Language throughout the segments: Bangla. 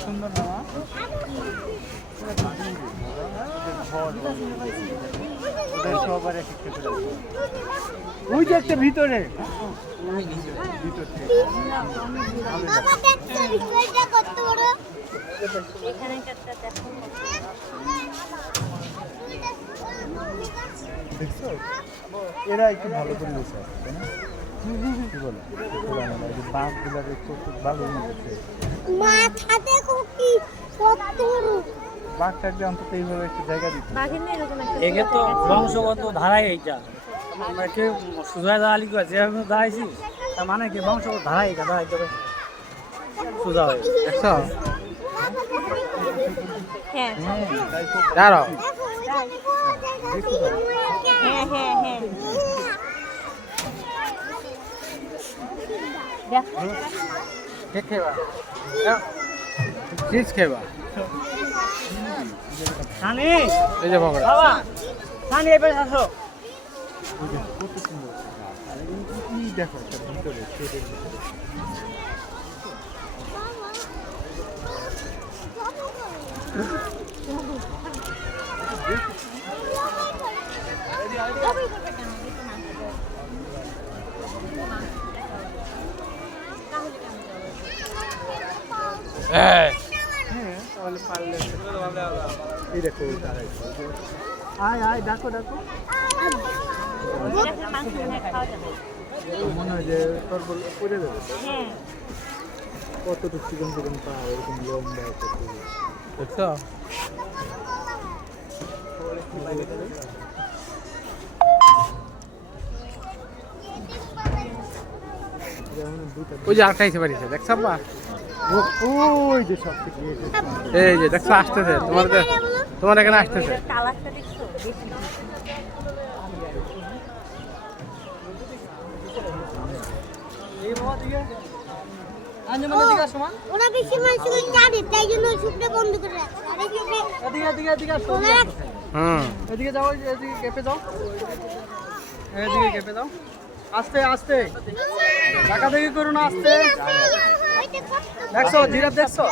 সুন্দর না ওই যে একটা ভিতরে এরা একটু ভালো করে বসে আছে তাই না? কি বলে বাঘ গুলা দেখতে খুব ভালো বাঘ থাকলে অন্তত এইভাবে একটু জায়গা দিতে একে তো বংশগত ধারাই এইটা আমরা কেউ সুজয় আলী যেভাবে দাঁড়াইছি তার মানে কি বংশগত ধারাই এইটা দাঁড়াইতে হবে সুজা হয়ে দেখছো? হ্যাঁ দাঁড়াও হ্যাঁ হ্যাঁ হ্যাঁ কে খেবা চিজ খেবা সানি এই যে পকড়া বাবা সানি এবার আসো কত সুন্দর এই দেখো একটা ভিতরে শেডের ভিতরে তাহলে পারলে এই দেখো আয় আয় ডাকো ডাকো মনে হয় যে তোর বলে পড়ে যাবে কতটুকু চিকন চিকন পা এরকম লম্বা দেখছো ওই যে আর খাইতে পারিস দেখছো বা ওই যে সব কিছু এই যে দেখছো আসতেছে তোমার এখানে আসতেছে কালারটা দেখছো ওরা বেশি মানুষ জানে তাই জন্য শুকনো বন্ধ করে রাখছে এদিকে যাও এদিকে কেঁপে যাও এদিকে কেঁপে যাও আস্তে আস্তে টাকা দেখি করো না আস্তে দেখছো জিরাফ দেখছো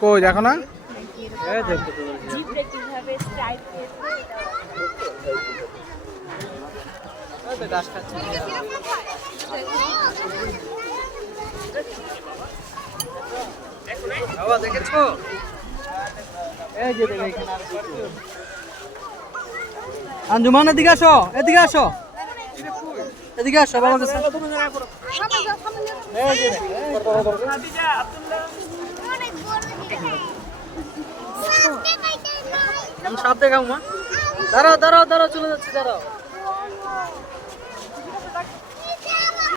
কই দেখো না দেখেছো এই যে দেখো এখানে আঞ্জুমান এদিকে আসো এদিকে আসো এদিকে আসো বাবা কাছে সাপ দেখাও মা দাঁড়াও দাঁড়াও দাঁড়াও চলে যাচ্ছি দাঁড়াও